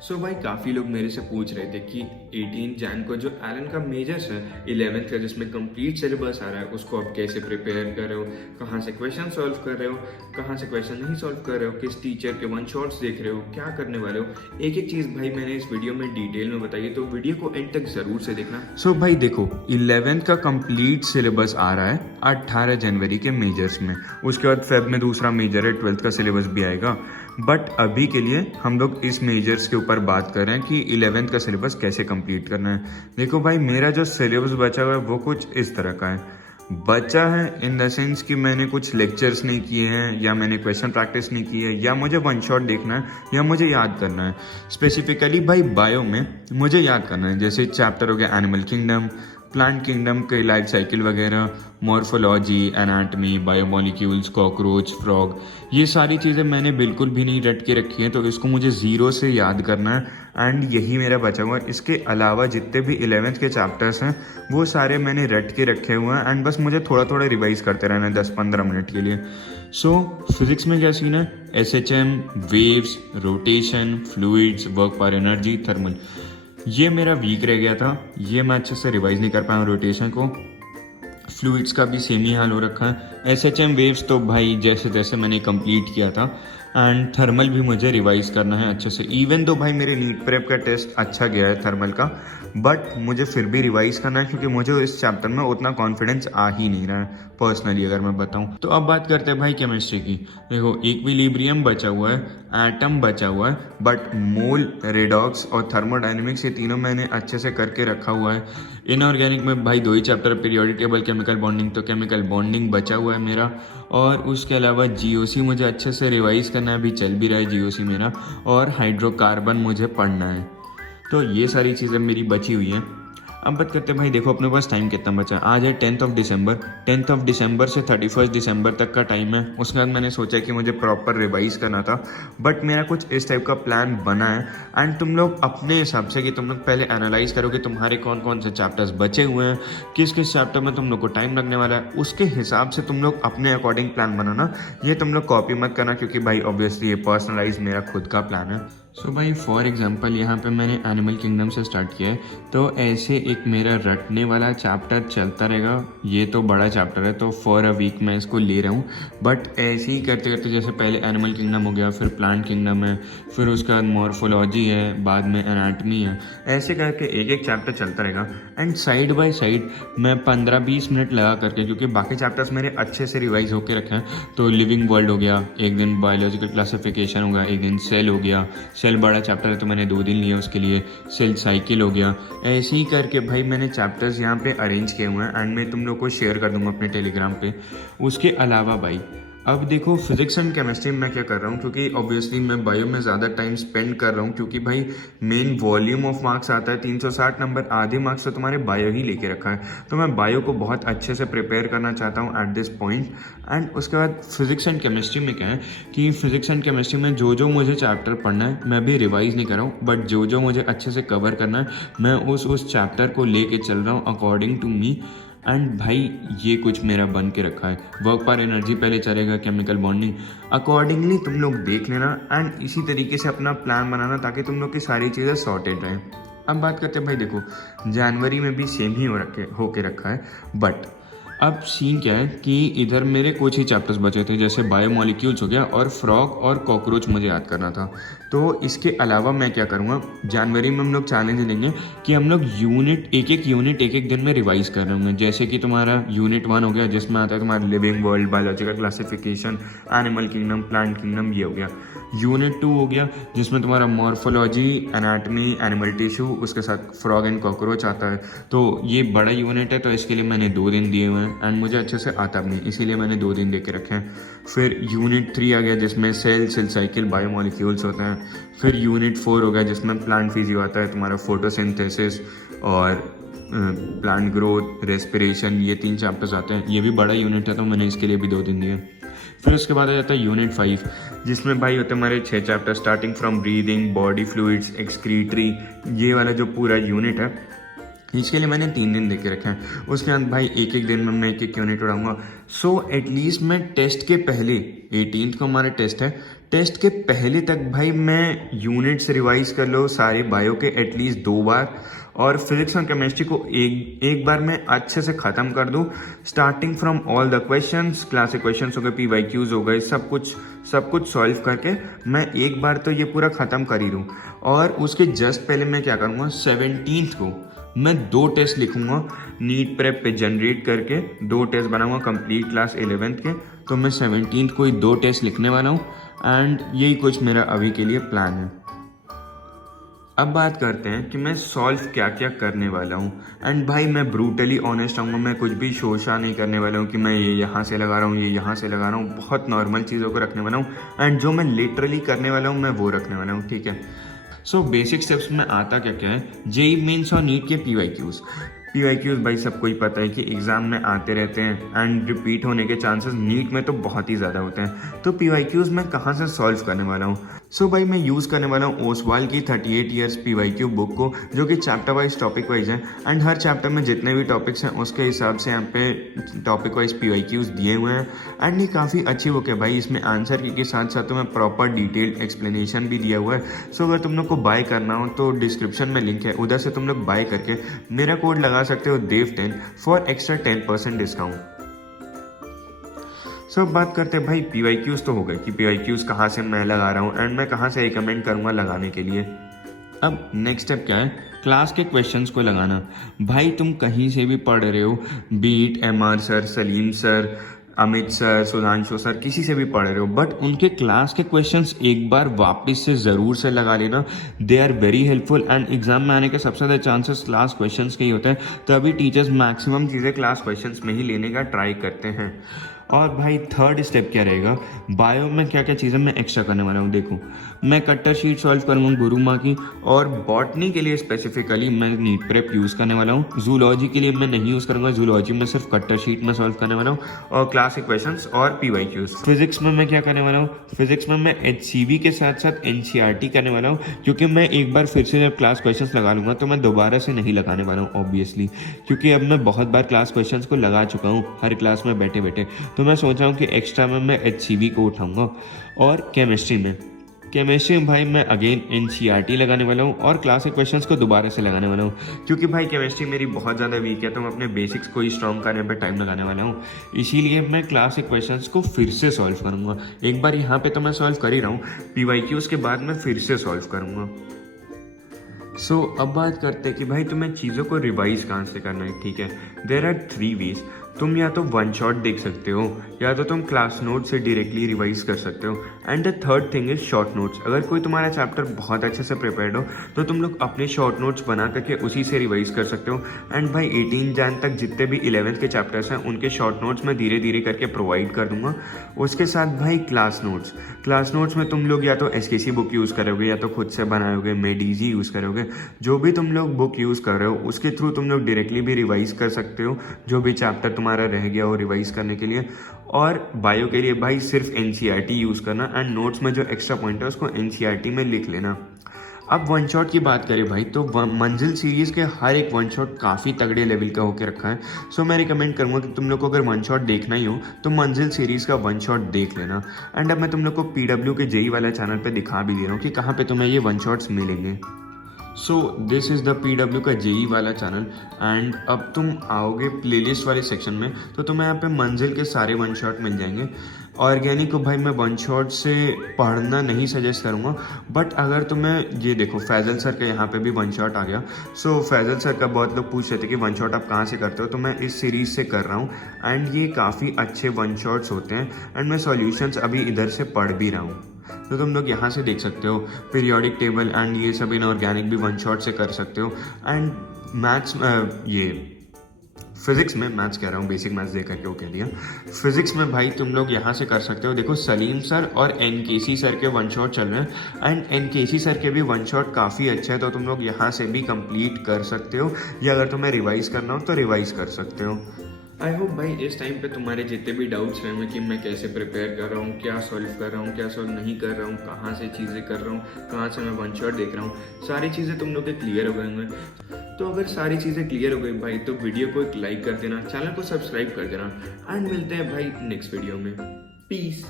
सो भाई काफ़ी लोग मेरे से पूछ रहे थे कि 18 जैन को जो एलन का मेजर्स है 11th का जिसमें कंप्लीट सिलेबस आ रहा है उसको आप कैसे प्रिपेयर कर रहे हो, कहाँ से क्वेश्चन सॉल्व कर रहे हो, कहाँ से क्वेश्चन नहीं सॉल्व कर रहे हो, किस टीचर के वन शॉट्स देख रहे हो, क्या करने वाले हो। एक एक चीज़ भाई मैंने इस वीडियो में डिटेल में बताई है, तो वीडियो को एंड तक ज़रूर से देखना। सो भाई देखो 11th का कंप्लीट सिलेबस आ रहा है 18 जनवरी के मेजर्स में। उसके बाद फेब में दूसरा मेजर है, 12th का सिलेबस भी आएगा। बट अभी के लिए हम लोग इस मेजर्स के ऊपर बात कर रहे हैं कि 11th का सिलेबस कैसे कंप्लीट करना है। देखो भाई मेरा जो सिलेबस बचा हुआ है वो कुछ इस तरह का है। बचा है इन द सेंस कि मैंने कुछ लेक्चर्स नहीं किए हैं, या मैंने क्वेश्चन प्रैक्टिस नहीं की है, या मुझे वन शॉट देखना है, या मुझे याद करना है। स्पेसिफिकली भाई बायो में मुझे याद करना है, जैसे चैप्टर हो गया एनिमल किंगडम, प्लांट किंगडम के लाइफ साइकिल वगैरह, morphology, anatomy, biomolecules, cockroach, frog, ये सारी चीज़ें मैंने बिल्कुल भी नहीं रट के रखी हैं, तो इसको मुझे ज़ीरो से याद करना है। एंड यही मेरा बचा हुआ है। इसके अलावा जितने भी 11th के चैप्टर्स हैं वो सारे मैंने रट के रखे हुए हैं, एंड बस मुझे थोड़ा थोड़ा रिवाइज करते रहना है 10-15 मिनट के लिए। सो फिजिक्स में क्या सीन है, SHM, waves, rotation, fluids, work पर एनर्जी, थर्मल, ये मेरा वीक रह गया था, ये मैं अच्छे से रिवाइज नहीं कर पाया हूँ रोटेशन को। फ्लूइड्स का भी सेम ही हाल हो रखा है। SHM वेव्स तो भाई जैसे जैसे मैंने कंप्लीट किया था, एंड थर्मल भी मुझे रिवाइज करना है अच्छे से। इवन तो भाई मेरे नीट प्रेप का टेस्ट अच्छा गया है थर्मल का, बट मुझे फिर भी रिवाइज करना है क्योंकि मुझे इस चैप्टर में उतना कॉन्फिडेंस आ ही नहीं रहा है पर्सनली अगर मैं बताऊं तो। अब बात करते हैं भाई केमिस्ट्री की। देखो इक्विलिब्रियम बचा हुआ है, एटम बचा हुआ है, बट मोल, रेडॉक्स और थर्मोडायनेमिक्स ये तीनों मैंने अच्छे से करके रखा हुआ है। इनऑर्गेनिक में भाई 2 ही chapter, periodic table, chemical bonding, तो केमिकल बॉन्डिंग बचा हुआ है मेरा। और उसके अलावा GOC मुझे अच्छे से रिवाइज करना है, अभी चल भी रहा है GOC मेरा, और हाइड्रोकार्बन मुझे पढ़ना है। तो ये सारी चीज़ें मेरी बची हुई हैं। अब बात करते हैं भाई, देखो अपने पास टाइम कितना बचा है। आज है 10th of December, 10th of December से 31 दिसंबर तक का टाइम है। उसके बाद मैंने सोचा कि मुझे प्रॉपर रिवाइज करना था, बट मेरा कुछ इस टाइप का प्लान बना है। एंड तुम लोग अपने हिसाब से कि तुम लोग पहले एनालाइज करो कि तुम्हारे कौन कौन से चैप्टर्स बचे हुए हैं, किस किस चैप्टर में तुम लोग को टाइम लगने वाला है, उसके हिसाब से तुम लोग अपने अकॉर्डिंग प्लान बनाना। ये तुम लोग कॉपी मत करना, क्योंकि भाई ऑब्वियसली ये पर्सनलाइज मेरा खुद का प्लान है। सो भाई फॉर एग्जांपल यहाँ पे मैंने एनिमल किंगडम से स्टार्ट किया है, तो ऐसे एक मेरा रटने वाला चैप्टर चलता रहेगा। ये तो बड़ा चैप्टर है, तो फॉर अ वीक मैं इसको ले रहा हूँ, बट ऐसे ही करते करते जैसे पहले एनिमल किंगडम हो गया, फिर प्लांट किंगडम है, फिर उसके बाद मॉर्फोलॉजी है, बाद में एनाटमी है, ऐसे करके एक एक चैप्टर चलता रहेगा। एंड साइड बाय साइड मैं 15-20 मिनट लगा करके, क्योंकि बाकी चैप्टर्स मेरे अच्छे से रिवाइज होके रखे हैं, तो लिविंग वर्ल्ड हो गया, एक दिन बायोलॉजिकल क्लासिफिकेशन हो गया, एक दिन सेल हो गया, सेल बड़ा चैप्टर है तो मैंने 2 दिन लिए उसके लिए, सेल साइकिल हो गया। ऐसे ही करके भाई मैंने चैप्टर्स यहाँ पे अरेंज किए हुए हैं, एंड मैं तुम लोग को शेयर कर दूंगा अपने टेलीग्राम पे। उसके अलावा भाई अब देखो फिजिक्स एंड केमिस्ट्री में मैं क्या कर रहा हूँ, क्योंकि ऑब्वियसली मैं बायो में ज़्यादा टाइम स्पेंड कर रहा हूँ, क्योंकि भाई मेन वॉल्यूम ऑफ मार्क्स आता है 360 नंबर, आधे मार्क्स तो तुम्हारे बायो ही लेके रखा है, तो मैं बायो को बहुत अच्छे से प्रिपेयर करना चाहता हूँ एट दिस पॉइंट। एंड उसके बाद फिजिक्स एंड केमिस्ट्री में क्या है कि फिजिक्स एंड केमिस्ट्री में जो जो मुझे चैप्टर पढ़ना है मैं भी रिवाइज नहीं कर रहा हूँ, बट जो जो मुझे अच्छे से कवर करना है मैं उस चैप्टर को लेके चल रहा हूँ अकॉर्डिंग टू मी। एंड भाई ये कुछ मेरा बन के रखा है। वर्क पर एनर्जी पहले चलेगा, केमिकल बॉन्डिंग अकॉर्डिंगली तुम लोग देख लेना, एंड इसी तरीके से अपना प्लान बनाना ताकि तुम लोग की सारी चीज़ें सॉर्टेड रहें। अब बात करते हैं भाई, देखो जनवरी में भी सेम ही होके रखा है, बट अब सीन क्या है कि इधर मेरे कुछ ही चैप्टर्स बचे थे, जैसे बायोमोलिक्यूल्स हो गया, और फ्रॉग और कॉकरोच मुझे याद करना था। तो इसके अलावा मैं क्या करूँगा, जनवरी में हम लोग चैलेंज लेंगे कि हम लोग एक एक दिन में रिवाइज कर रहे होंगे। जैसे कि तुम्हारा यूनिट 1 हो गया, जिसमें आता है तुम्हारा living world, biological classification, animal kingdom, plant kingdom, ये हो गया। यूनिट 2 हो गया, जिसमें तुम्हारा मॉर्फोलॉजी, एनाटमी, एनिमल टिश्यू, उसके साथ फ्रॉग एंड कॉकरोच आता है। तो ये बड़ा यूनिट है, तो इसके लिए मैंने 2 दिन दिए हुए हैं, एंड मुझे अच्छे से आता भी नहीं, इसीलिए मैंने 2 दिन दे के रखे हैं। फिर यूनिट 3 आ गया, जिसमें सेल साइकिल, बायोमोलिक्यूल्स होते हैं। फिर यूनिट 4 हो गया, जिसमें प्लांट फिजियो आता है, तुम्हारा फोटोसिंथेसिस और प्लांट ग्रोथ, रेस्पिरेशन, ये 3 चैप्टर्स आते हैं। ये भी बड़ा यूनिट है, तो मैंने इसके लिए भी 2 दिन दिए। फिर उसके बाद आ जाता है यूनिट 5, जिसमें भाई होते हैं हमारे 6 chapter, starting from breathing, body fluids, excretory, ये वाला जो पूरा यूनिट है, इसके लिए मैंने 3 दिन दे के रखे हैं। उसके बाद भाई एक एक दिन में मैं एक एक यूनिट उड़ाऊंगा। सो एटलीस्ट मैं टेस्ट के पहले, 18th को हमारा टेस्ट है, टेस्ट के पहले तक भाई मैं यूनिट्स रिवाइज कर लो सारे बायो के एटलीस्ट 2 बार, और फिजिक्स और केमिस्ट्री को एक बार मैं अच्छे से ख़त्म कर दूँ, starting from all the questions, classic questions हो गए, PYQs हो गए, सब कुछ सॉल्व करके मैं एक बार तो ये पूरा ख़त्म कर ही दूँ। और उसके जस्ट पहले मैं क्या करूँगा, 17th को मैं 2 टेस्ट लिखूँगा नीट प्रेप पे जनरेट करके, 2 टेस्ट बनाऊँगा कंप्लीट क्लास 11th के। तो मैं 17th को ही 2 टेस्ट लिखने वाला हूँ एंड यही कुछ मेरा अभी के लिए प्लान है। अब बात करते हैं कि मैं सॉल्व क्या क्या करने वाला हूँ। एंड भाई मैं ब्रूटली ऑनेस्ट रहूँगा, मैं कुछ भी शोशा नहीं करने वाला हूँ कि मैं ये यहाँ से लगा रहा हूँ, ये यहाँ से लगा रहा हूँ। बहुत नॉर्मल चीज़ों को रखने वाला हूँ एंड जो मैं लिटरली करने वाला हूँ मैं वो रखने वाला हूँ, ठीक है। सो बेसिक स्टेप्स में आता क्या क्या है, जेईई मेंस और नीट के PYQs भाई सबको ही पता है कि एग्ज़ाम में आते रहते हैं एंड रिपीट होने के चांसेस नीट में तो बहुत ही ज़्यादा होते हैं। तो PYQs मैं कहाँ से सॉल्व करने वाला हूँ। सो भाई मैं यूज़ करने वाला हूँ ओसवाल की 38 ईयर्स PYQ बुक को, जो कि चैप्टर वाइज टॉपिक वाइज है एंड हर चैप्टर में जितने भी टॉपिक्स हैं उसके हिसाब से यहाँ पे टॉपिक वाइज PYQs दिए हुए हैं। एंड ये काफ़ी अच्छी बुक है भाई, इसमें आंसर की के साथ साथ तुम्हें प्रॉपर डिटेल्ड एक्सप्लेनेशन भी दिया हुआ है। सो अगर तुम लोग को बाय करना हो तो डिस्क्रिप्शन में लिंक है, उधर से तुम लोग बाय करके मेरा कोड लगा सकते हो देव10 फॉर एक्स्ट्रा 10% डिस्काउंट। सब बात करते हैं भाई PYQs तो हो गए कि PYQs कहाँ से मैं लगा रहा हूँ एंड मैं कहाँ से रिकमेंड करूँगा लगाने के लिए। अब नेक्स्ट स्टेप क्या है, क्लास के क्वेश्चंस को लगाना। भाई तुम कहीं से भी पढ़ रहे हो, बीट MR sir, Salim sir, Amit sir, Sudhanshu sir, किसी से भी पढ़ रहे हो, बट उनके क्लास के क्वेश्चंस एक बार वापस से ज़रूर से लगा लेना। They are very helpful and exam में आने के सबसे ज़्यादा चांसेस क्लास क्वेश्चंस के ही होते हैं, तभी टीचर्स मैक्सिमम चीज़ें क्लास क्वेश्चंस में ही लेने का ट्राई करते हैं। और भाई थर्ड स्टेप क्या रहेगा, बायो में क्या क्या चीज़ें मैं एक्स्ट्रा करने वाला हूँ। देखो मैं कट्टर शीट सॉल्व करूँगा गुरु माँ की, और बॉटनी के लिए स्पेसिफिकली मैं नीट प्रेप यूज़ करने वाला हूँ। जूलॉजी के लिए मैं नहीं यूज़ करूँगा, जूलॉजी में सिर्फ कट्टर शीट में सॉल्व करने वाला हूँ और क्लासिक क्वेश्चंस और PYQs। फिजिक्स में मैं क्या करने वाला हूँ, फिजिक्स में मैं HCV के साथ साथ NCERT करने वाला हूँ, क्योंकि मैं एक बार फिर से जब क्लास क्वेश्चंस लगा लूँगा तो मैं दोबारा से नहीं लगाने वाला हूँ ऑब्वियसली, क्योंकि अब मैं बहुत बार क्लास क्वेश्चंस को लगा चुका हूँ हर क्लास में बैठे बैठे। तो मैं सोच रहा हूँ कि एक्स्ट्रा में मैं HCV को उठाऊँगा। और केमिस्ट्री में भाई मैं अगेन NCERT लगाने वाला हूँ और क्लासिक क्वेश्चंस को दोबारा से लगाने वाला हूँ, क्योंकि भाई केमिस्ट्री मेरी बहुत ज़्यादा वीक है, तो मैं अपने बेसिक्स को ही स्ट्रॉन्ग करने पर टाइम लगाने वाला हूँ। इसीलिए मैं क्लासिक क्वेश्चंस को फिर से सॉल्व करूँगा। एक बार यहाँ पे तो मैं सॉल्व कर ही रहा हूँ, PYQs के बाद मैं फिर से सॉल्व करूँगा। सो अब बात करते हैं कि भाई तुम्हें चीज़ों को रिवाइज कहाँ से करना है, ठीक है। There are 3 ways. तुम या तो वन शॉट देख सकते हो, या तो तुम क्लास नोट से डायरेक्टली रिवाइज कर सकते हो, and the third thing is short notes. अगर कोई तुम्हारा चैप्टर बहुत अच्छे से प्रिपेयर्ड हो तो तुम लोग अपने शॉर्ट नोट्स बना करके उसी से रिवाइज कर सकते हो। एंड भाई 18 जैन तक जितने भी 11th के चैप्टर्स हैं उनके शॉर्ट नोट्स मैं धीरे धीरे करके प्रोवाइड कर दूंगा। उसके साथ भाई क्लास नोट्स में तुम लोग या तो SKC बुक यूज़ करोगे या तो खुद से बनाओगे, मेडीजी यूज़ करोगे। जो भी तुम लोग बुक यूज़ कर रहे हो उसके थ्रू तुम लोग डायरेक्टली भी रिवाइज कर सकते हो, जो भी चैप्टर तुम्हारा रह गया हो रिवाइज करने के लिए। और बायो के लिए भाई सिर्फ NCERT यूज़ करना एंड नोट्स में जो एक्स्ट्रा पॉइंट है उसको NCERT में लिख लेना। अब वन शॉट की बात करें भाई तो मंजिल सीरीज़ के हर एक वन शॉट काफ़ी तगड़े लेवल का होकर रखा है। सो मैं रिकमेंड करूँगा कि तुम लोग को अगर वन शॉट देखना ही हो तो मंजिल सीरीज़ का वन शॉट देख लेना। एंड अब मैं तुम लोग को PW के जेईई वाला चैनल पे दिखा भी दे रहा हूँ कि कहाँ पे तुम्हें ये वन शॉट्स मिलेंगे। So this is the PW का जेईई वाला चैनल। एंड अब तुम आओगे प्लेलिस्ट वाले सेक्शन में तो तुम्हें यहाँ पे मंजिल के सारे वन शॉट मिल जाएंगे। ऑर्गेनिक को भाई मैं वन शॉट से पढ़ना नहीं सजेस्ट करूँगा, बट अगर तुम्हें ये देखो फैजल सर के यहाँ पे भी वन शॉट आ गया। सो फैजल सर का बहुत लोग पूछ रहे थे कि वन शॉट आप कहाँ से करते हो, तो मैं इस सीरीज़ से कर रहा हूँ एंड ये काफ़ी अच्छे वन शॉट्स होते हैं एंड मैं सॉल्यूशंस अभी इधर से पढ़ भी रहा हूँ। तो तुम लोग यहाँ से देख सकते हो पीरियोडिक टेबल एंड ये सब इनऑर्गेनिक भी वन शॉट से कर सकते हो। एंड मैथ्स ये फिजिक्स में मैथ्स कह रहा हूँ, बेसिक मैथ्स देख करके वो कह दिया। फिजिक्स में भाई तुम लोग यहाँ से कर सकते हो। देखो सलीम सर और NKC सर के वन शॉट चल रहे हैं एंड NKC सर के भी वन शॉट काफ़ी अच्छा है, तो तुम लोग यहाँ से भी कंप्लीट कर सकते हो, या अगर तुम्हें रिवाइज करना हो तो रिवाइज कर सकते हो। आई होप भाई इस टाइम पे तुम्हारे जितने भी डाउट्स रहे कि मैं कैसे प्रिपेयर कर रहा हूँ, क्या सॉल्व कर रहा हूँ, क्या सॉल्व नहीं कर रहा हूँ, कहाँ से चीज़ें कर रहा हूँ, कहाँ से मैं वन शॉट देख रहा हूँ, सारी चीज़ें तुम लोग के क्लियर हो गए होंगे। तो अगर सारी चीज़ें क्लियर हो गई भाई तो वीडियो को एक लाइक कर देना, चैनल को सब्सक्राइब कर देना एंड मिलते हैं भाई नेक्स्ट वीडियो में। पीस।